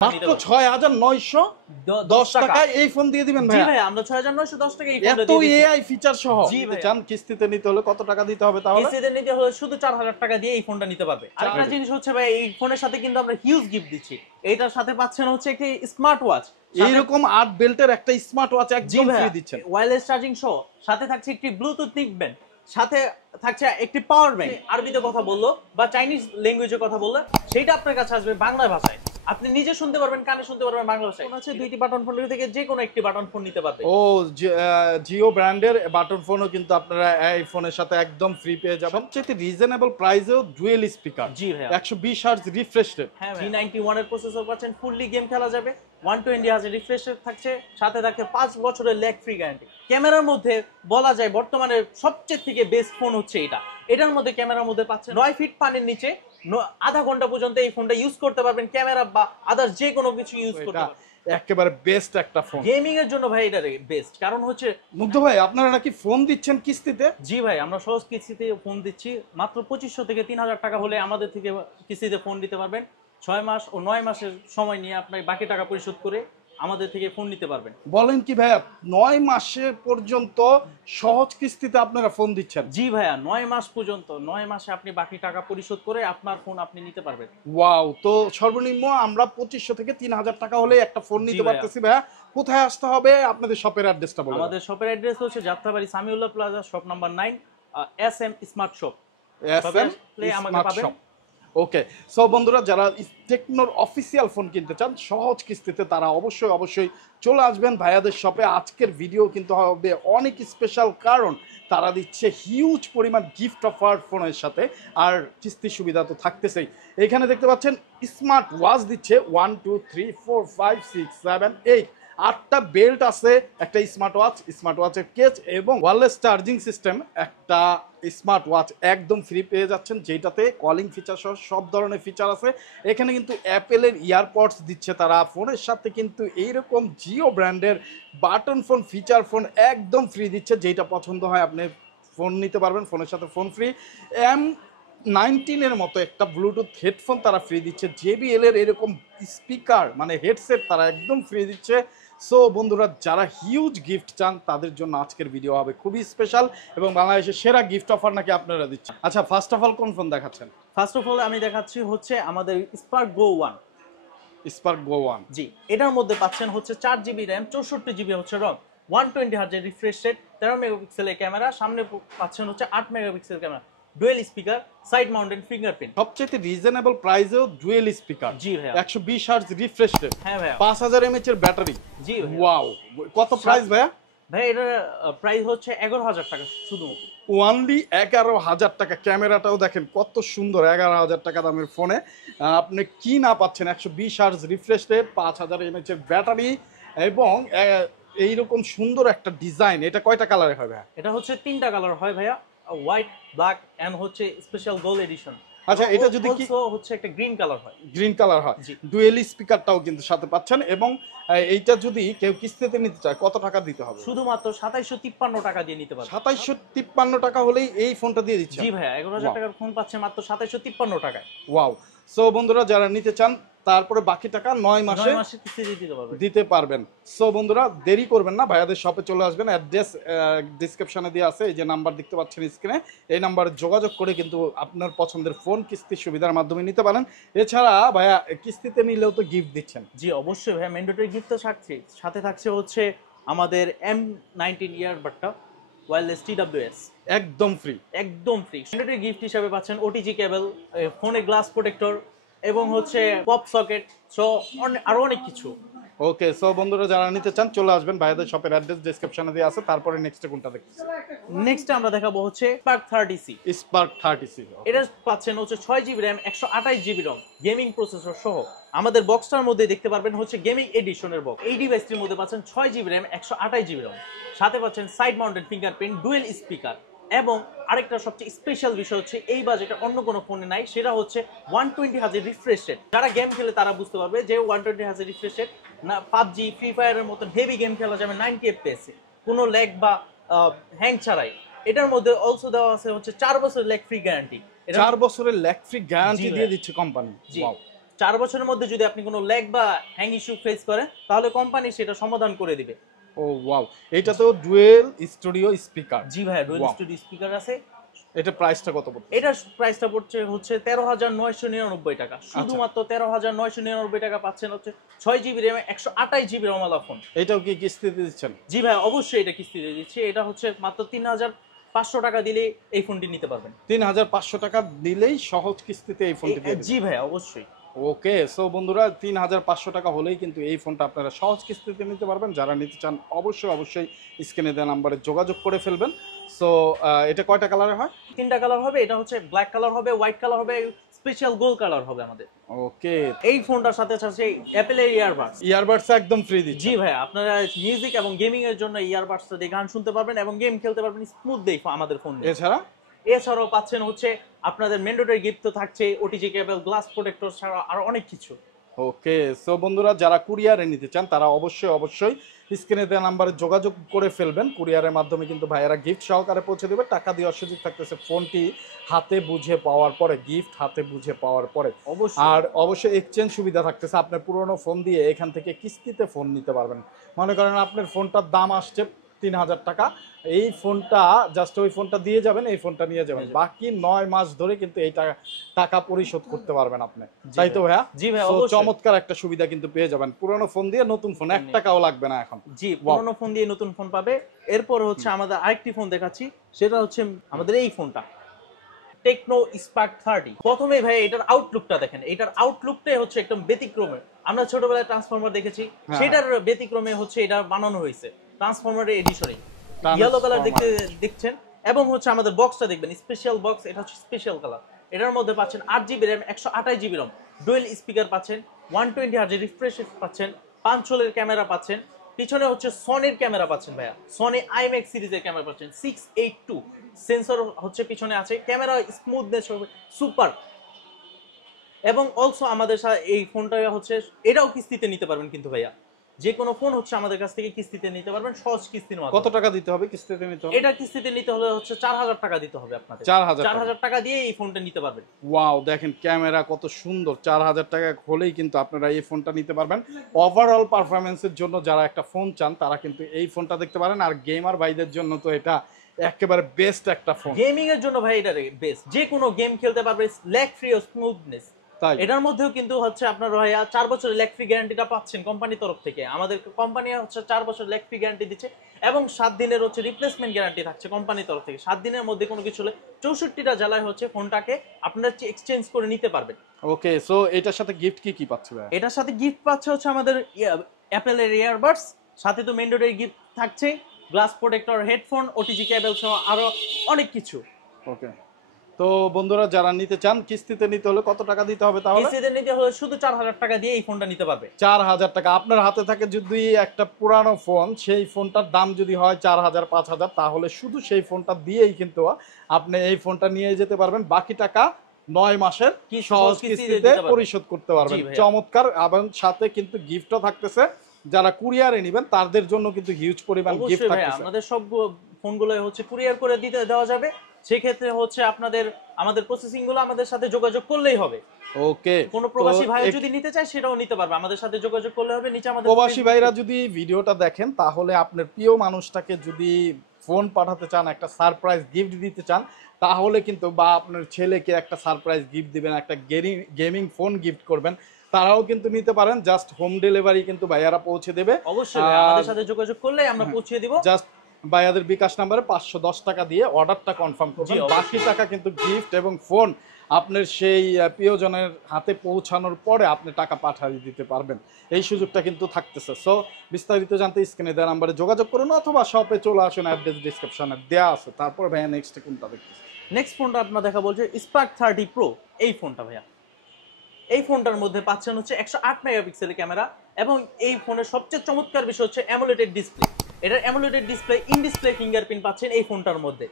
মাত্র ৬৯১০ টাকায় এই ফোন দিয়ে দিবেন ভাই। জি ভাই, আমরা ৬৯১০ টাকায় এই ফোনটা এত দিয়ে দিচ্ছি। এআই ফিচার সহ চান কিস্তিতে নিতে হলে কত টাকা দিতে হবে তাহলে? কিস্তিতে নিতে হলে শুধু ৪০০০ টাকা দিয়ে এই ফোনটা নিতে পারবে। আরেকটা জিনিস হচ্ছে ভাই, এই ফোনের সাথে কিন্তু আমরা হিউজ গিফট দিচ্ছি। এইটার সাথে পাচ্ছেন হচ্ছে একটি স্মার্ট ওয়াচ, এইরকম ৮ বেল্টের একটা স্মার্ট ওয়াচ একদম ফ্রি দিচ্ছেন। ওয়্যারলেস চার্জিং সহ, সাথে থাকছে একটি ব্লুটুথ নিকব্যান্ড, সাথে থাকছে একটি পাওয়ার ব্যাংক। আরবিতে কথা বললো বা চাইনিজ ল্যাঙ্গুয়েজে কথা বললো সেটা আপনার কাছে আসবে বাংলা ভাষায়, আপনি নিজে শুনতে পারবেন, কানে শুনতে পারবেন বাংলা ভাষায়। আছে দুইটি বাটন ফোন থেকে যে কোনো একটি বাটন ফোন নিতে পারবে। ও জিও ব্র্যান্ডের বাটন ফোনও কিন্তু আপনারা এই ফোনের সাথে একদম ফ্রি পেয়ে যাবেন। সবচেয়ে রিজনেবল প্রাইসেও ডুয়েল স্পিকার, জি ভাই, 120 হার্জ রিফ্রেশ রেট, হ্যাঁ G91 এর প্রসেসর পাচ্ছেন, ফুললি গেম খেলা যাবে, 120 হার্জ রিফ্রেশ রেট থাকছে, সাথে থাকছে 5 বছরের ল্যাগ ফ্রি গ্যারান্টি। ক্যামেরার মধ্যে বলা যায় বর্তমানে সবচেয়ে থেকে বেস্ট ফোন হচ্ছে এটা। এটার মধ্যে ক্যামেরার মধ্যে পাচ্ছেন 9 ফিট পানির নিচে আধা ঘন্টা পর্যন্ত এই ফোনটা ইউজ করতে পারবেন, ক্যামেরা বা আদার যে কোনো কিছু ইউজ করতে পারবেন। একেবারে বেস্ট একটা ফোন গেমিং এর জন্য ভাই, এটা বেস্ট। কারণ হচ্ছে মুগ্ধ ভাই, আপনারা নাকি ফোন দিচ্ছেন কিস্তিতে? জি ভাই, আমরা সহজ কিস্তিতে ফোন দিচ্ছি। মাত্র 2500 থেকে 3000 টাকা হলে আমাদের থেকে কিস্তিতে ফোন নিতে পারবেন। 6 মাস ও 9 মাসের সময় নিয়ে আপনি বাকি টাকা পরিশোধ করে আমাদের থেকে ফোন নিতে পারবেন। বলেন কি ভাইয়া, 9 মাসের পর্যন্ত সহজ কিস্তিতে আপনারা ফোন দিচ্ছেন? জি ভাইয়া, 9 মাস পর্যন্ত, 9 মাসে আপনি বাকি টাকা পরিশোধ করে আপনার ফোন আপনি নিতে পারবেন। ওয়াও, তো সর্বনিম্ন আমরা 2500 থেকে 3000 টাকা হলে একটা ফোন নিতে পারতেছি ভাইয়া। কোথায় আসতে হবে, আপনাদের শপের অ্যাড্রেসটা বলুন। আমাদের শপের অ্যাড্রেস হচ্ছে Jatrabari Samiullah plaza, shop number 9, SM smart shop. SM smart shop. Okay, so বন্ধুরা, যারা টেকনোর অফিসিয়াল ফোন কিনতে চান সহজ কিস্তিতে, তারা অবশ্যই চলে আসবেন ভাইয়াদের শপে। আজকের ভিডিও কিন্তু হবে অনেক স্পেশাল, কারণ তারা দিচ্ছে হিউজ পরিমাণ গিফট অফার ফোনের সাথে, আর কিস্তির সুবিধা তো থাকতেছেই। এখানে দেখতে পাচ্ছেন স্মার্ট ওয়াচ দিচ্ছে 1 2 3 4 5 6 7 8, 8টা বেল্ট আছে, একটা স্মার্ট ওয়াচের কেস এবং ওয়্যারলেস চার্জিং সিস্টেম, একটা স্মার্ট ওয়াচ একদম ফ্রি পেয়ে যাচ্ছেন, যেটাতে কলিং ফিচার সহ সব ধরনের ফিচার আছে। এখানে কিন্তু অ্যাপেলের ইয়ারপডস দিচ্ছে তারা, ফোনের সাথে কিন্তু এইরকম জিও ব্র্যান্ডের বাটন ফোন, ফিচার ফোন একদম ফ্রি দিচ্ছে। যেটা পছন্দ হয় আপনি ফোন নিতে পারবেন, ফোনের সাথে ফোন ফ্রি। M19 এর মতো একটা ব্লুটুথ হেডফোন তারা ফ্রি দিচ্ছে। JBL এর এরকম স্পিকার মানে হেডসেট তারা একদম ফ্রি দিচ্ছে। সো বন্ধুরা, যারা হিউজ গিফট চান তাদের জন্য আজকের ভিডিও হবে খুবই স্পেশাল, এবং বাংলাদেশের সেরা গিফট অফার নাকি আপনারা দিচ্ছেন। আচ্ছা, ফার্স্ট অফ অল কোন ফোন দেখাচ্ছেন? ফার্স্ট অফ অল আমি দেখাচ্ছি হচ্ছে আমাদের স্পার্ক গো 1। স্পার্ক গো 1, জি, এটার মধ্যে পাচ্ছেন হচ্ছে 4GB র্যাম, 64GB হচ্ছে রম, 120 হার্জের রিফ্রেশ রেট, 13 মেগাপিক্সেলের ক্যামেরা, সামনে পাচ্ছেন হচ্ছে 8 megapixel camera, dual speaker, side mounted fingerprint. সবচেয়ে রিজনেবল প্রাইসেও ডুয়েল স্পিকার। জি ভাইয়া, 120 হার্জ রিফ্রেশ রেট, হ্যাঁ ভাইয়া, 5000 mAh এর ব্যাটারি। জি ভাইয়া। ওয়াও, কত প্রাইস ভাইয়া? ভাই এটার প্রাইস হচ্ছে 11000 টাকা শুধু। ওনলি 11000 টাকা। ক্যামেরাটাও দেখেন কত সুন্দর, 11000 টাকা দামের ফোনে আপনি কি না পাচ্ছেন? 120 হার্জ রিফ্রেশ রেট, 5000 mAh এর ব্যাটারি এবং এইরকম সুন্দর একটা ডিজাইন। এটা কয়টা কালারে হয় ভাইয়া? এটা হচ্ছে 3টা কালার হয় ভাইয়া, হোয়াইট, ব্ল্যাক এন্ড হচ্ছে স্পেশাল গোল্ড এডিশন। আচ্ছা, এটা যদি কি হচ্ছে একটা গ্রিন কালার হয়? গ্রিন কালার হয়। ডুয়েল স্পিকারটাও কিন্তু সাথে পাচ্ছেন। এবং এইটা যদি কেউ কিস্তিতে নিতে চায় কত টাকা দিতে হবে? শুধুমাত্র 2753 টাকা দিয়ে নিতে পারবে। 2753 টাকা হলেই এই ফোনটা দিয়ে দিচ্ছে? জি ভাইয়া, 11000 টাকার ফোন পাচ্ছে মাত্র 2753 টাকায়। ওয়াও। সো বন্ধুরা, যারা নিতে চান তারপরে বাকি টাকা 9 মাসে দিতে পারবেন। সো বন্ধুরা, দেরি করবেন না, ভাইয়াদের শপে চলে আসবেন। অ্যাড্রেস ডিসক্রিপশনে দেওয়া আছে, এই যে নাম্বার দেখতে পাচ্ছেন স্ক্রিনে, এই নাম্বারে যোগাযোগ করে কিন্তু আপনার পছন্দের ফোন কিস্তির সুবিধার মাধ্যমে নিতে পারেন। এছাড়া ভাইয়া কিস্তিতে নিলেও তো গিফট দিচ্ছেন? জি অবশ্যই ভাইয়া, ম্যান্ডেটরি গিফট তো থাকছে। সাথে থাকছে হচ্ছে আমাদের M19 ইয়ারবাডটা ওয়্যারলেস TWS একদম ফ্রি, একদম ফ্রি। ম্যান্ডেটরি গিফট হিসেবে পাচ্ছেন OTG কেবল, ফোনে গ্লাস প্রোটেক্টর এবং হচ্ছে পপ সকেট, সো আরো অনেক কিছু। ওকে, সো বন্ধুরা, যারা নিতে চান চলে আসবেন, ভাইয়াদের শপের অ্যাড্রেস ডেসক্রিপশনে দেওয়া আছে। তারপরে নেক্সটে কোনটা দেখতেছি? নেক্সট আমরা দেখাবো হচ্ছে স্পার্ক 30C। স্পার্ক 30C এটা পাচ্ছেন হচ্ছে 6GB র্যাম, 128GB রম, গেমিং প্রসেসর সহ। আমাদের বক্সটার মধ্যে দেখতে পারবেন হচ্ছে গেমিং এডিশনের বক্স। এই ডিভাইসটির মধ্যে পাচ্ছেন 6GB র্যাম, 128GB রম, সাথে পাচ্ছেন side mounted fingerprint, dual speaker, এবং আরেকটা সবচেয়ে স্পেশাল বিষয় হচ্ছে এই বাজেটে অন্য কোনো ফোনে নাই, সেটা হচ্ছে 120 হার্জের রিফ্রেশ রেট। যারা গেম খেলে তারা বুঝতে পারবে যে 120 হার্জের রিফ্রেশ রেট না, PUBG, ফ্রি ফায়ারের মতন হেভি গেম খেলা যাবে 90 FPS কোনো ল্যাগ বা হ্যাং ছাড়াই। এটার মধ্যে অলসো দেওয়া আছে হচ্ছে 4 বছরের ল্যাগ ফ্রি গ্যারান্টি। 4 বছরের ল্যাগ ফ্রি গ্যারান্টি দিয়ে দিচ্ছে কোম্পানি। জি, 4 বছরের মধ্যে যদি আপনি কোনো ল্যাগ বা হ্যাং ইস্যু ফেস করেন তাহলে কোম্পানি সেটা সমাধান করে দিবে। ও ওয়াও, এটা তো ডুয়েল স্টুডিও স্পিকার। জি ভাইয়া, ডুয়েল স্টুডিও স্পিকার আছে। এটা প্রাইসটা কত পড়ছে? এটার প্রাইসটা পড়ছে হচ্ছে 13,999 টাকা। শুধুমাত্র 13,999 টাকা পাচ্ছেন হচ্ছে 6 জিবি র্যাম 128 জিবি রমালা ফোন। এটাও কি কিস্তিতে দিচ্ছেন? জি ভাই, অবশ্যই এটা কিস্তিতে দিচ্ছি। এটা হচ্ছে মাত্র 3,500 টাকা দিলে এই ফোনটি নিতে পারবেন। 3,500 টাকা দিলেই সহজ কিস্তিতে এই ফোনটি দিয়ে দিবেন? জি ভাই, অবশ্যই। ওকে, সো বন্ধুরা 3,500 টাকা হলেই কিন্তু এই ফোনটা আপনারা সহজ কিস্তিতে নিতে পারবেন। যারা নিতে চান অবশ্যই স্ক্রিনে দেওয়া নাম্বারে যোগাযোগ করে ফেলবেন। সো এটা কয়টা কালারে হয়? 3টা কালার হবে। এটা হচ্ছে ব্ল্যাক কালার হবে, হোয়াইট কালার হবে, স্পেশাল গোল্ড কালার হবে আমাদের। ওকে, এই ফোনটার সাথে আছে অ্যাপেলের ইয়ারবাডস। ইয়ারবাডস একদম ফ্রি দিচ্ছি। জি ভাই, আপনারা মিউজিক এবং গেমিং এর জন্য ইয়ারবাডসটা দিয়ে গান শুনতে পারবেন এবং গেম খেলতে পারবেন স্মুথলি আমাদের ফোন দিয়ে। এছাড়াও পাচ্ছেন হচ্ছে আপনাদের ম্যান্ডেটরি গিফট তো থাকছে, ওটিজি কেবল, গ্লাস প্রোটেক্টর ছাড়া আরো অনেক কিছু। ওকে, সো বন্ধুরা যারা কুরিয়ারে নিতে চান তারা অবশ্যই স্ক্রিনে দেওয়া নাম্বারে যোগাযোগ করে ফেলবেন। কুরিয়ারের মাধ্যমে কিন্তু ভাইয়েরা গিফট সহকারে পৌঁছে দেবে। টাকা দিয়ে সুযোগ থাকতেছে ফোনটি হাতে বুঝে পাওয়ার পরে, গিফট হাতে বুঝে পাওয়ার পরে। আর অবশ্যই এক্সচেঞ্জ সুবিধা থাকতেছে। আপনার পুরনো ফোন দিয়ে এখান থেকে কিস্তিতে ফোন নিতে পারবেন। মনে করেন আপনার ফোনটার দাম আসছে 3,000 টাকা, এই ফোনটা জাস্ট ওই ফোনটা দিয়ে যাবেন, এই ফোনটা নিয়ে যাবেন, বাকি 9 মাস ধরে কিন্তু এই টাকা পরিশোধ করতে পারবেন আপনি, তাই তো ভাইয়া? জি ভাই, চমৎকার একটা সুবিধা কিন্তু পেয়ে যাবেন। পুরনো ফোন দিয়ে নতুন ফোন 1 টাকাও লাগবে না এখন। জি, পুরনো ফোন দিয়ে নতুন ফোন পাবে। এরপর হচ্ছে আমাদের আরেকটি ফোন দেখাচ্ছি, সেটা হচ্ছে আমাদের এই ফোনটা টেকনো স্পার্ক 30। প্রথমে ভাই এটার আউটলুকটা দেখেন। এটার আউটলুকটাই হচ্ছে একদম ব্যতিক্রমে। আমরা ছোটবেলায় ট্রান্সফরমার দেখেছি, সেটার ব্যতিক্রমে হচ্ছে এটা বানানো হয়েছে ট্রান্সফরমারের এডিশনে। ইয়েলো কালার দেখছেন এবং হচ্ছে আমাদের বক্সটা দেখবেন, স্পেশাল বক্স। এটা হচ্ছে স্পেশাল কালার। এটার মধ্যে পাচ্ছেন 8 GB RAM 128 GB ROM, dual speaker পাচ্ছেন, 120 হার্জ রিফ্রেশ পাচ্ছেন, 5 হোলের ক্যামেরা পাচ্ছেন, পিছনে হচ্ছে সনির ক্যামেরা পাচ্ছেন ভাইয়া, সনি আইম্যাক্স সিরিজের ক্যামেরা পাচ্ছেন, 682 সেন্সর হচ্ছে পিছনে আছে, ক্যামেরা স্মুথনেস হবে সুপার। এবং অলসো আমাদের এই ফোনটা হচ্ছে এটাও কিস্তিতে নিতে পারবেন কিন্তু ভাইয়া। যে কোনো ফোন হচ্ছে আমাদের কাছ থেকে কিস্তিতে নিতে পারবেন, সহজ কিস্তির মাধ্যমে। কত টাকা দিতে হবে কিস্তিতে নিতে হবে? এটা কিস্তিতে নিতে হলে হচ্ছে 4,000 টাকা দিতে হবে আপনাদের। 4,000 টাকা দিয়ে এই ফোনটা নিতে পারবেন। ওয়াও, দেখেন ক্যামেরা কত সুন্দর। 4,000 টাকা হলেই কিন্তু আপনারা এই ফোনটা নিতে পারবেন। ওভারঅল পারফরমেন্সের জন্য যারা একটা ফোন চান তারা কিন্তু এই ফোনটা দেখতে পারেন। আর গেমার ভাইদের জন্য তো এটা একেবারে বেস্ট একটা ফোন। গেমিং এর জন্য ভাই এটা বেস্ট, যে কোনো গেম খেলতে পারবে, ল্যাগ ফ্রি ও স্মুথনেস। এটার মধ্যেও কিন্তু হচ্ছে আপনার ভাইয়া 4 বছরের ল্যাগ ফ্রি গ্যারান্টিটা পাচ্ছেন কোম্পানির তরফ থেকে। আমাদের কোম্পানি হচ্ছে 4 বছর ল্যাগ ফ্রি গ্যারান্টি দিচ্ছে এবং 7 দিনের হচ্ছে রিপ্লেসমেন্ট গ্যারান্টি থাকছে কোম্পানির তরফ থেকে। 7 দিনের মধ্যে কোনো কিছু হলে 64টা জেলায় হচ্ছে ফোনটাকে আপনারা এক্সচেঞ্জ করে নিতে পারবেন। ওকে, সো এটার সাথে গিফট কি পাচ্ছে ভাই? এটার সাথে গিফট পাচ্ছে হচ্ছে আমাদের অ্যাপেলের ইয়ারবাডস, সাথে তো ম্যান্ডেটরি গিফট থাকছে, গ্লাস প্রোটেক্টর, হেডফোন, ওটিজি কেবল সহ আরো অনেক কিছু। ওকে, তো বন্ধুরা যারা নিতে চান কিস্তিতে নিতে হলে কত টাকা দিতে হবে তাহলে? কিস্তিতে নিতে হলে শুধু 4,000 টাকা দিয়ে এই ফোনটা নিতে পারবে। 4,000 টাকা। আপনার হাতে থাকে যদি একটা পুরানো ফোন, সেই ফোনটার দাম যদি হয় 4,000 5,000, তাহলে শুধু সেই ফোনটা দিয়েই কিন্তু আপনি এই ফোনটা নিয়ে যেতে পারবেন। বাকি টাকা 9 মাসের সহজ কিস্তিতে পরিশোধ করতে পারবেন। চমৎকার। এবং সাথে কিন্তু গিফটও থাকতেছে। যারা কুরিয়ারে নেবেন তাদের জন্য কিন্তু হিউজ পরিমাণ গিফট থাকতেছে। আমাদের সব ফোনগুলো হচ্ছে কুরিয়ার করে দিতে দেওয়া যাবে। সেক্ষেত্রে হচ্ছে আমাদের প্রসেসিং গুলো আমাদের সাথে যোগাযোগ করলেই হবে। ওকে, কোনো প্রবাসী ভাই যদি নিতে চায় সেটাও নিতে পারবে, আমাদের সাথে যোগাযোগ করলে হবে। নিচে আমাদের প্রবাসী ভাইরা যদি ভিডিওটা দেখেন তাহলে আপনার প্রিয় মানুষটাকে যদি ফোন পাঠাতে চান, একটা সারপ্রাইজ গিফট দিতে চান, তাহলে কিন্তু, বা আপনার ছেলেকে একটা সারপ্রাইজ গিফট দিবেন, একটা গেমিং ফোন গিফট করবেন, তারাও কিন্তু নিতে পারেন। জাস্ট হোম ডেলিভারি কিন্তু ভাইয়ারা পৌঁছে দেবে। অবশ্যই আমাদের সাথে যোগাযোগ করলে আমরা পৌঁছে দিব। জাস্ট ভাইয়াদের বিকাশ নাম্বারে 510 টাকা দিয়ে অর্ডারটা কনফার্ম করবেন। বাকি টাকা কিন্তু গিফট এবং ফোন আপনার সেই প্রিয়জনের হাতে পৌঁছানোর পরে আপনি টাকা পাঠিয়ে দিতে পারবেন। এই সুযোগটা কিন্তু থাকতেছে। সো বিস্তারিত জানতে স্ক্রিনে দেওয়া নাম্বারে যোগাযোগ করুন অথবা শপে চলে আসুন, অ্যাড্রেস ডিসক্রিপশনে দেওয়া আছে। তারপর ভাইয়া নেক্সট কোনটা দেখতেছেন? নেক্সট ফোনটা আপনার দেখা বলছে স্পার্ক 30 প্রো। এই ফোনটা ভাইয়া, এই ফোনটার মধ্যে পাচ্ছেন হচ্ছে 108 মেগাপিক্সেলের ক্যামেরা এবং এই ফোনের সবচেয়ে চমৎকার বিষয় হচ্ছে অ্যামোলেড ডিসপ্লে। এটার AMOLED display, in display fingerprint পাচ্ছেন এই ফোনটার মধ্যে,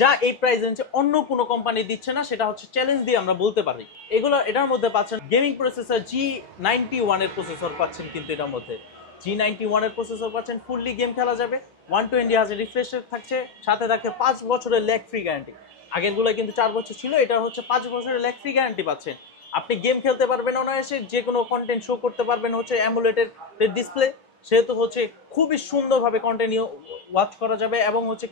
যা এই প্রাইস রেঞ্জে অন্য কোনো কোম্পানি দিচ্ছে না। সেটা হচ্ছে চ্যালেঞ্জ দিয়ে আমরা বলতে পারি। এটার মধ্যে পাচ্ছেন গেমিং প্রসেসর G91 এর প্রসেসর পাচ্ছেন, কিন্তু এটার মধ্যে G91 এর প্রসেসর পাচ্ছেন। ফুললি গেম খেলা যাবে, 120 হার্জ রিফ্রেশ থাকছে, সাথে থাকে 5 বছরের ল্যাগ ফ্রি গ্যারান্টি। আগের গুলো কিন্তু 4 বছর ছিল, এটা হচ্ছে 5 বছরের ল্যাগ ফ্রি গ্যারান্টি পাচ্ছেন। আপনি গেম খেলতে পারবেন অনায়াসে, যে কোনো কন্টেন্ট শো করতে পারবেন হচ্ছে অ্যামোলেটেড ডিসপ্লে, সেহেতু হচ্ছে খুবই সুন্দরভাবে কন্টেন্ট ওয়াচ করা যাবে। এবং হচ্ছে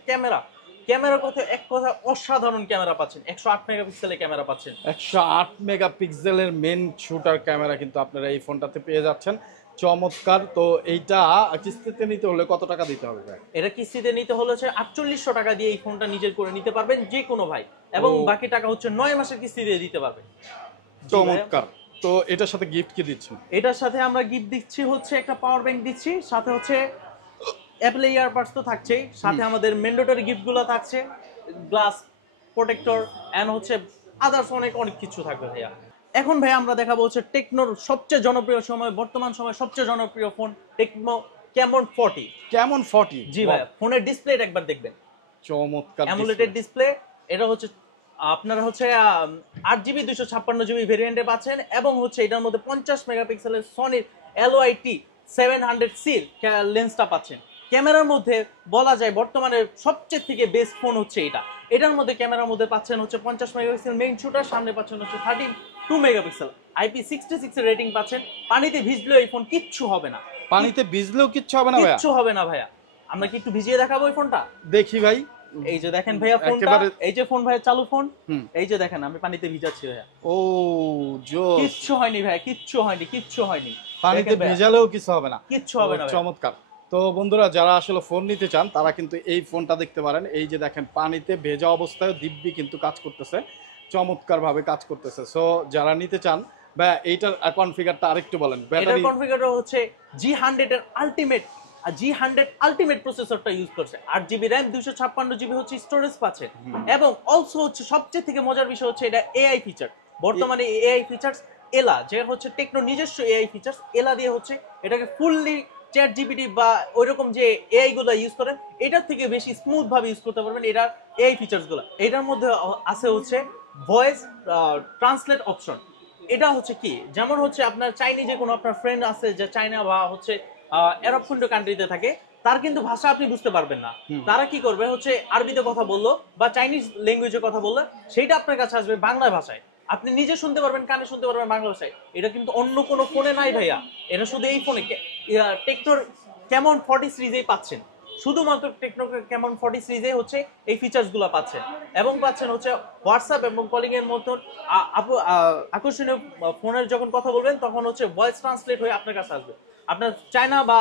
ক্যামেরার কথা এক কথা অসাধারণ ক্যামেরা পাচ্ছেন, 108 মেগাপিক্সেলের ক্যামেরা পাচ্ছেন। 108 মেগাপিক্সেলের মেন শুটার ক্যামেরা কিন্তু আপনারা এই ফোনটাতে পেয়ে যাচ্ছেন, চমৎকার। তো এইটা কিস্তিতে নিতে হলে কত টাকা দিতে হবে ভাই? এটা কিস্তিতে নিতে হলে হচ্ছে 4800 টাকা দিয়ে এই ফোনটা নিজের করে নিতে পারবেন যে কোনো ভাই, এবং বাকি টাকা হচ্ছে 9 মাসের কিস্তি দিয়ে দিতে পারবেন। চমৎকার। তো এটার সাথে গিফট কি দিচ্ছেন? এটার সাথে আমরা গিফট দিচ্ছি হচ্ছে একটা পাওয়ার ব্যাংক দিচ্ছি, সাথে হচ্ছে অ্যাপল ইয়ারবাডস তো থাকছেই, সাথে আমাদের ম্যান্ডেটরি গিফটগুলো থাকছে, গ্লাস প্রোটেক্টর এন্ড হচ্ছে আদার্স অনেক কিছু থাকবে ভাইয়া। এখন ভাই আমরা দেখাবো হচ্ছে টেকনোর সবচেয়ে জনপ্রিয় বর্তমান সময় সবচেয়ে জনপ্রিয় ফোন টেকনো ক্যামন 40। কেমন 40? জি ভাই, ফোনের ডিসপ্লেটা একবার দেখবেন, চমৎকার অ্যামোলেটেড ডিসপ্লে। এটা হচ্ছে আপনারা হচ্ছে 8GB 256GB ভেরিয়েন্টে পাচ্ছেন, এবং হচ্ছে এটার মধ্যে 50 মেগাপিক্সেলের সনির LYT 700C লেন্সটা পাচ্ছেন। ক্যামেরার মধ্যে বলা যায় বর্তমানে সবচেয়ে থেকে বেস্ট ফোন হচ্ছে এটার মধ্যে ক্যামেরার মধ্যে পাচ্ছেন হচ্ছে 50 মেগাপিক্সেল মেইন শুটার, সামনে পাচ্ছেন হচ্ছে 32 মেগাপিক্সেল IP66 এর রেটিং পাচ্ছেন। পানিতে ভিজলেও এই ফোন কিচ্ছু হবে না, পানিতে ভিজলেও কিচ্ছু হবে না ভাইয়া? কিচ্ছু হবে না ভাইয়া। আমরা কি একটু ভিজিয়ে দেখাবো এই ফোনটা? দেখি ভাই। এই যে দেখেন ভাইয়া ফোনটা, এই যে ফোন ভাইয়া চালু ফোন, এই যে দেখেন আমি পানিতে ভিজাচ্ছি ভাইয়া। ও জোস। কিচ্ছু হয়নি ভাইয়া, কিচ্ছু হয়নি। পানিতে ভিজালেও কিছু হবে না, কিচ্ছু হবে না। চমৎকার। তো বন্ধুরা যারা আসলে ফোন নিতে চান তারা কিন্তু এই ফোনটা দেখতে পারেন। এই যে দেখেন পানিতে ভেজা অবস্থায় দিব্যি কিন্তু কাজ করতেছে, চমৎকার ভাবে কাজ করতেছে। সো যারা নিতে চান ভাই এইটার কনফিগারটা আরেকটু বলেন। এটার কনফিগারটা হচ্ছে G100 এর আলটিমেট প্রসেসরটা ইউজ করছে, 8GB RAM 256GB হচ্ছে স্টোরেজ পাচ্ছে, এবং অলসো হচ্ছে সবচেয়ে থেকে মজার বিষয় হচ্ছে এটা এআই ফিচার। বর্তমানে এআই ফিচার্স এলা, যে হচ্ছে টেকনো নিজস্ব এআই ফিচার্স, এলা দিয়ে হচ্ছে এটাকে ফুললি চ্যাট জিপিটি বা ওইরকম যে এআই গুলো ইউজ করেন এটার থেকে বেশি স্মুথ ভাবে ইউজ করতে পারবেন এটার এআই ফিচার্স গুলো। এটার মধ্যে আছে হচ্ছে ভয়েস ট্রান্সলেট অপশন। এটা হচ্ছে কি, যেমন হচ্ছে আপনার চাইনিজে কোনো আপনার ফ্রেন্ড আছে যে চায়না বা হচ্ছে আরব কান্ট্রিতে থাকে, তার কিন্তু ভাষা আপনি বুঝতে পারবেন না। তারা কি করবে হচ্ছে আরবিতে কথা বললো বা চাইনিজ ল্যাঙ্গুয়েজে কথা বললো, সেইটা আপনার কাছে আসবে বাংলা ভাষায়, আপনি নিজে শুনতে পারবেন, কানে শুনতে পারবেন বাংলা ভাষায়। এটা কিন্তু অন্য কোনো ফোনে নাই ভাইয়া, এটা শুধু এই ফোনে টেকনোর ক্যামন 40 সিরিজেই পাচ্ছেন, শুধুমাত্র টেকনো ক্যামন 40 সিরিজে হচ্ছে এই ফিচার্স গুলো পাচ্ছেন। এবং পাচ্ছেন হচ্ছে হোয়াটসঅ্যাপ এবং কলিং এর মতন আকর্ষণীয় ফোনের যখন কথা বলবেন তখন হচ্ছে ভয়েস ট্রান্সলেট হয়ে আপনার কাছে আসবে। আপনার চায়না বা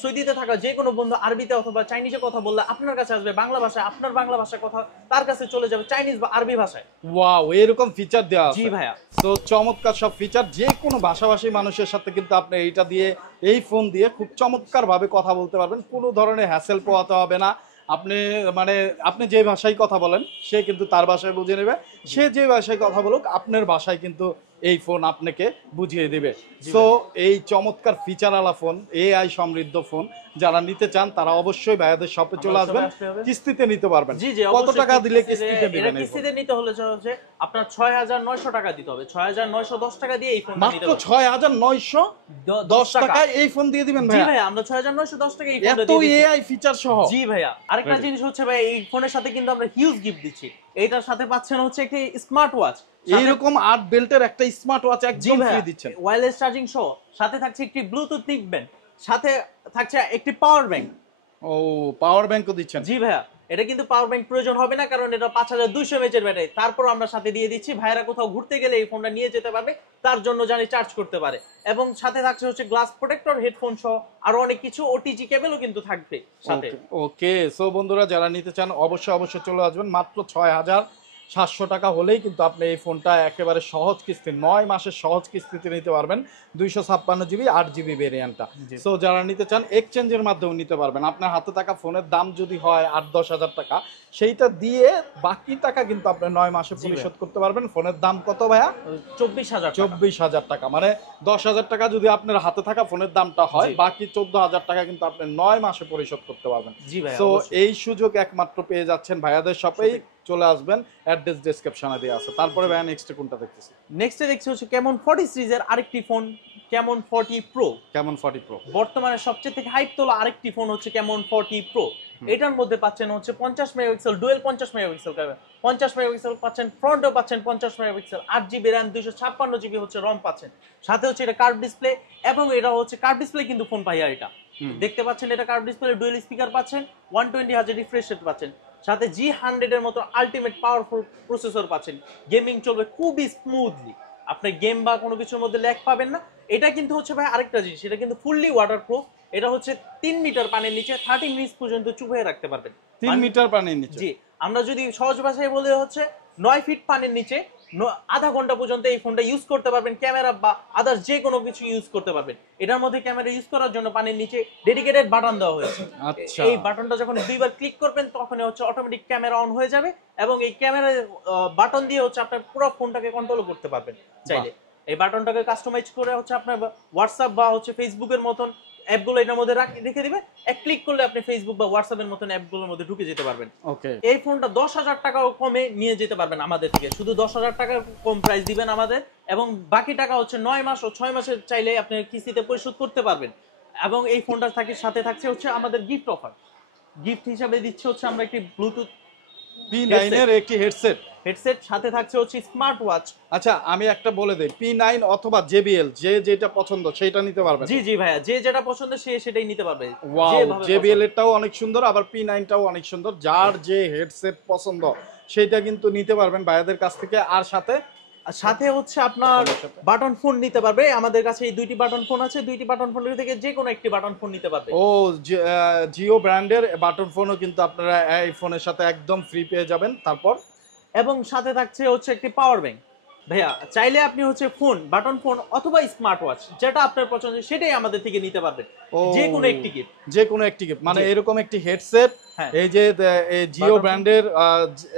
সৌদিতে থাকা যে কোনো বন্ধু আরবিতে অথবা চাইনিজে কথা বললে আপনার কাছে আসবে বাংলা ভাষায়, আপনার বাংলা ভাষায় কথা তার কাছে চলে যাবে চাইনিজ বা আরবি ভাষায়। ওয়াও, এরকম ফিচার দেওয়া আছে? জি ভাইয়া। তো চমৎকার সব ফিচার, যে কোনো ভাষাভাষী মানুষের সাথে কিন্তু আপনি এইটা দিয়ে, এই ফোন দিয়ে খুব চমৎকার ভাবে কথা বলতে পারবেন, কোনো ধরনের হ্যাসেল পোহাতে হবে না। আপনি মানে আপনি যে ভাষায় কথা বলেন সে কিন্তু তার ভাষায় বুঝে নেবে, সে যে ভাষায় কথা বলুক আপনার ভাষায় কিন্তু এই ফোন আপনাকে বুঝিয়ে দিবে। সো এই চমৎকার ফিচারওয়ালা ফোন, এআই সমৃদ্ধ ফোন যারা নিতে চান তারা অবশ্যই ভাইয়াদের শপে চলে আসবেন, কিস্তিতে নিতে পারবেন। কত টাকা দিলে কিস্তিতে নেবেন? কিস্তিতে নিতে হলে হচ্ছে আপনার 6900 টাকা দিতে হবে, 6910 টাকা দিয়ে এই ফোন নিতে মাত্র 6910 টাকায় এই ফোন দিয়ে দিবেন ভাই? জি ভাই, আমরা 6910 টাকা এই ফোন এত এআই ফিচার সহ? জি ভাইয়া। আরেকটা জিনিস হচ্ছে ভাই, এই ফোনের সাথে কিন্তু আমরা হিউজ গিফট দিচ্ছি। এইটার সাথে পাচ্ছেন হচ্ছে একটি স্মার্ট ওয়াচ, এইরকম 8 বেল্টের একটা স্মার্ট ওয়াচ একদম ফ্রি দিচ্ছেন, ওয়্যারলেস চার্জিং সহ, সাথে থাকছে একটি ব্লুটুথ নিকব্যান্ড, সাথে থাকছে একটি পাওয়ার ব্যাংক। ও, পাওয়ার ব্যাংকও দিচ্ছেন? জি ভাইয়া, এটা কিন্তু পাওয়ার ব্যাংক প্রয়োজন হবে না, কারণ এটা 5200 mAh ব্যাটারি। তারপর আমরা সাথে দিয়ে দিচ্ছি, ভাইরা কোথাও ঘুরতে গেলে এই ফোনটা নিয়ে যেতে পারবে, তার জন্য জানি চার্জ করতে পারে। এবং সাথে থাকছে হচ্ছে গ্লাস প্রোটেক্টর, হেডফোন সহ আরো অনেক কিছু, ওটিজি কেবলও কিন্তু থাকবে সাথে। ওকে, সো বন্ধুরা যারা নিতে চান অবশ্যই চলে আসবেন। মাত্র 6700 টাকা হলেই কিন্তু আপনি এই ফোনটা একেবারে সহজ কিস্তি, 9 মাসের সহজ কিস্তিতে নিতে পারবেন, 256GB 8GB ভেরিয়েন্টটা। সো যারা নিতে চান এক্সচেঞ্জের মাধ্যমে নিতে পারবেন। আপনার হাতে থাকা ফোনের দাম যদি হয় 8-10 হাজার টাকা, সেইটা দিয়ে বাকি টাকা কিন্তু আপনি 9 মাসে পরিশোধ করতে পারবেন। ফোনের দাম কত ভাইয়া? 24000 টাকা। মানে 10,000 টাকা যদি আপনার হাতে থাকা ফোনের দামটা হয়, বাকি 14,000 টাকা কিন্তু আপনি 9 মাসে পরিশোধ করতে পারবেন। তো এই সুযোগ একমাত্র পেয়ে যাচ্ছেন ভাইয়াদের শপেই। চলে আসবেন, অ্যাড্রেস ডেসক্রিপশনে দেওয়া আছে। তারপরে ভাইয়া নেক্সট কোনটা দেখতেছি? নেক্সটে দেখছি হচ্ছে ক্যামন 40 সিরিজের আরেকটি ফোন, ক্যামন 40 প্রো। কেমন 40 প্রো বর্তমানে সবচেয়ে থেকে হাইপ তোলা আরেকটি ফোন হচ্ছে ক্যামন 40 প্রো। এটার মধ্যে পাচ্ছেন হচ্ছে 50 megapixel dual 50 megapixel camera, 50 megapixel পাচ্ছেন, ফ্রন্টও পাচ্ছেন 50 মেগাপিক্সেল, 8GB RAM, 256GB হচ্ছে রম পাচ্ছেন। সাথে হচ্ছে এটা কার্ভ ডিসপ্লে, এবং এটা হচ্ছে কার্ভ ডিসপ্লে কিন্তু ফোন ভাইয়া এটা দেখতে পাচ্ছেন, এটা কার্ভ ডিসপ্লে, ডুয়েল স্পিকার পাচ্ছেন, 120 হার্জ রিফ্রেশ রেট পাচ্ছেন, সাথে G100 এর মতো আলটিমেট পাওয়ারফুল প্রসেসর পাচ্ছেন। গেমিং চলবে খুবই স্মুথলি, আপনি গেম বা কোনো কিছুর মধ্যে ল্যাগ পাবেন না। এটা কিন্তু হচ্ছে ভাই আরেকটা জিনিস, এটা কিন্তু ফুললি ওয়াটারপ্রুফ। এটা হচ্ছে 3 মিটার পানির নিচে 30 মিনিট পর্যন্ত চুপিয়ে রাখতে পারবেন। 3 মিটার পানির নিচে? জি, আমরা যদি সহজ ভাষায় বলে হচ্ছে 9 ফিট পানির নিচে আধা ঘন্টা পর্যন্ত এই ফোনটা ইউজ করতে পারবেন, ক্যামেরা বা আদার্স যে কোনো কিছু ইউজ করতে পারবেন। এটার মধ্যে ক্যামেরা ইউজ করার জন্য পানির নিচে ডেডিকেটেড বাটন দেওয়া হয়েছে। আচ্ছা, এই বাটনটা যখন দুইবার ক্লিক করবেন তখন হচ্ছে অটোমেটিক ক্যামেরা অন হয়ে যাবে, এবং এই ক্যামেরা বাটন দিয়ে হচ্ছে আপনার পুরো ফোনটাকে কন্ট্রোল করতে পারবেন চাইলে। এই বাটনটাকে কাস্টমাইজ করে হচ্ছে আপনার হোয়াটসঅ্যাপ বা হচ্ছে ফেসবুকের মতন অ্যাপগুলো এটার মধ্যে রেখে দিবে, এক ক্লিক করলে আপনি ফেসবুক বা হোয়াটসঅ্যাপের মতন অ্যাপগুলোর মধ্যে ঢুকে যেতে পারবেন। ওকে, এই ফোনটা 10,000 টাকাও কমে নিয়ে যেতে পারবেন আমাদের থেকে, শুধু 10,000 টাকা কম প্রাইস দিবেন আমাদের, এবং বাকি টাকা হচ্ছে 9 মাস ও 6 মাসের চাইলে আপনি কিস্তিতে পরিশোধ করতে পারবেন। এবং এই ফোনটার সাথে থাকছে হচ্ছে আমাদের গিফট অফার, গিফট হিসাবে দিচ্ছে হচ্ছে আমরা একটি ব্লুটুথ P9 এর একটি হেডসেট, সাথে থাকছে হচ্ছে স্মার্ট ওয়াচ। আচ্ছা আমি একটা বলে দেই, P9 অথবা JBL যে যেটা পছন্দ সেটা নিতে পারবেন। জি জি ভাইয়া, যে যেটা পছন্দ সে সেটাই নিতে পারবে। ওয়াও, JBL এরটাও অনেক সুন্দর, আবার P9 টাও অনেক সুন্দর, যার যে হেডসেট পছন্দ সেটা কিন্তু নিতে পারবেন ভাইয়াদের কাছ থেকে। আর সাথে হচ্ছে আপনার বাটন ফোন নিতে পারবে, আমাদের কাছে এই দুইটি বাটন ফোন আছে, দুইটি বাটন ফোনের থেকে যে কোনো একটি বাটন ফোন নিতে পারবে। ও, জিও ব্র্যান্ডের বাটন ফোনও কিন্তু আপনারা এই ফোনের সাথে একদম ফ্রি পেয়ে যাবেন। তারপর এবং সাথে থাকছে হচ্ছে একটি পাওয়ার ব্যাংক। ভাইয়া চাইলে আপনি হচ্ছে ফোন, বাটন ফোন অথবা স্মার্ট ওয়াচ যেটা আপনার পছন্দ সেটাই আমাদের থেকে নিতে পারবেন, যে কোনো একটি গিফট। যে কোনো একটি গিফট মানে এরকম একটি হেডসেট, এই যে জিও ব্র্যান্ডের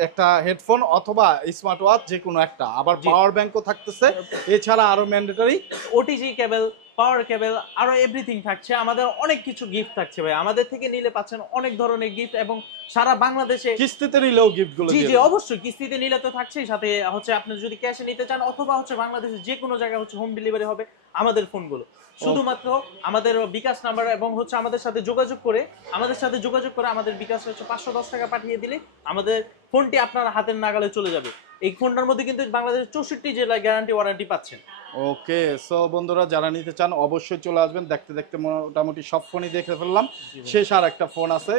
একটা হেডফোন অথবা স্মার্ট ওয়াচ যে কোনো একটা, আবার পাওয়ার ব্যাংকও থাকতেছে, এছাড়া আরো ম্যান্ডেটরি ওটিজি কেবল, পাওয়ার কেবল, আরো এভরিথিং থাকছে। আমাদের অনেক কিছু গিফট থাকছে ভাই, আমাদের থেকে নিলে পাচ্ছেন অনেক ধরনের গিফট, এবং সারা বাংলাদেশে কিস্তিতে নিলেও গিফট গুলো। জি জি অবশ্যই, কিস্তিতে নিলে তো থাকছেই, সাথে হচ্ছে আপনি যদি ক্যাশে নিতে চান অথবা হচ্ছে বাংলাদেশের যে কোনো জায়গায় হচ্ছে হোম ডেলিভারি হবে আমাদের ফোনগুলো। শুধুমাত্র আমাদের বিকাশ নাম্বার এবং হচ্ছে আমাদের সাথে যোগাযোগ করে আমাদের বিকাশ হচ্ছে 510 টাকা পাঠিয়ে দিলে আমাদের ফোনটি আপনার হাতের নাগালে চলে যাবে। এই ফোনটার মধ্যে কিন্তু বাংলাদেশের 64 জেলায় গ্যারান্টি ওয়ারেন্টি পাচ্ছেন। ওকে, সো বন্ধুরা যারা নিতে চান অবশ্যই চলে আসবেন। দেখতে দেখতে মোটামুটি সব ফোনই দেখে ফেললাম, শেষ আর একটা ফোন আছে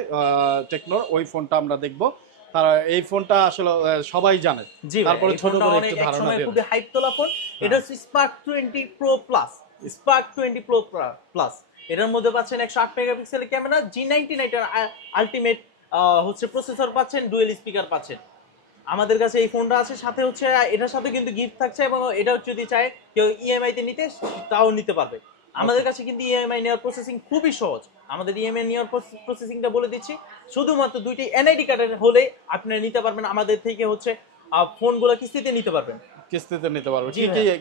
টেকনোর, ওই ফোনটা আমরা দেখবো। তারা এই ফোনটা আসলে সবাই জানে, তারপরে ছোট করে একটু ধারণা দেন। খুবই হাইপ তোলা ফোন, এটা হচ্ছে spark 20 pro plus. Spark 20 pro plus এটার মধ্যে পাচ্ছেন 108 মেগাপিক্সেলের ক্যামেরা, G99 এর আলটিমেট হচ্ছে প্রসেসর পাচ্ছেন, ডুয়েল স্পিকার পাচ্ছেন। আমাদের কাছে এই ফোনটা আছে, সাথে হচ্ছে এটার সাথে কিন্তু গিফট থাকছে, এবং এটা যদি চায় কেউ ইএমআই তে নিতে তাও নিতে পারবে। আমাদের কাছে কিন্তু ইএমআই নেওয়ার প্রসেসিং খুবই সহজ। আমাদের ইএমআই নেওয়ার প্রসেসিংটা বলে দিচ্ছি, শুধুমাত্র দুইটি এনআইডি কার্ডের হলে আপনারা নিতে পারবেন আমাদের থেকে হচ্ছে ফোনগুলো কিস্তিতে নিতে পারবেন। কিস্তিতে নিতে পারবে।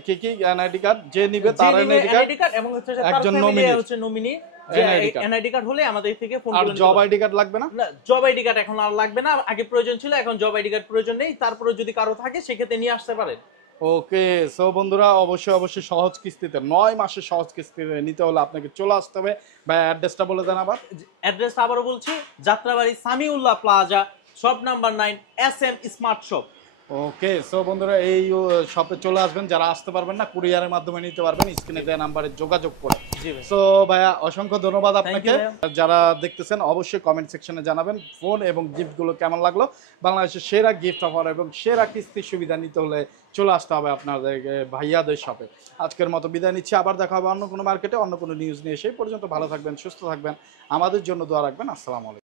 কি কি এনআইডি কার্ড যে নিবে তার এনআইডি কার্ড এবং হচ্ছে তার ফ্যামিলি হচ্ছে নমিনি, যে এনআইডি কার্ড হলে আমাদের থেকে ফোনগুলো। আর জব আইডি কার্ড লাগবে না? না, জব আইডি কার্ড এখন আর লাগবে না, আগে প্রয়োজন ছিল, এখন জব আইডি কার্ড প্রয়োজন নেই। তারপরে যদি কারো থাকে সেক্ষেত্রে নিয়ে আসতে পারেন। ওকে, সো বন্ধুরা অবশ্যই সহজ কিস্তিতে 9 মাসের সহজ কিস্তিতে নিতে হলে আপনাকে চলে আসতে হবে। ভাই অ্যাড্রেসটা বলে দেন আবার। অ্যাড্রেসটা আবারও বলছি, Jatrabari Samiullah plaza, shop number 9, SM smart shop. Okay, so বন্ধুরা এই শপে চলে আসবেন, যারা আসতে পারবেন না কুরিয়ারের মাধ্যমে নিতে পারবেন স্ক্রিনে দেওয়া নাম্বারে যোগাযোগ করে। সো ভাইয়া অসংখ্য ধন্যবাদ আপনাকে। যারা দেখতেছেন অবশ্যই কমেন্ট সেকশনে জানাবেন ফোন এবং গিফটগুলো কেমন লাগলো। বাংলাদেশের সেরা গিফট অফার এবং সেরা কিস্তির সুবিধা নিতে হলে চলে আসতে হবে আপনাদের ভাইয়াদের শপে। আজকের মতো বিদায় নিচ্ছি, আবার দেখা হবে অন্য কোনো মার্কেটে অন্য কোনো নিউজ নিয়ে। সেই পর্যন্ত ভালো থাকবেন, সুস্থ থাকবেন, আমাদের জন্য দোয়া রাখবেন। আসসালামু আলাইকুম।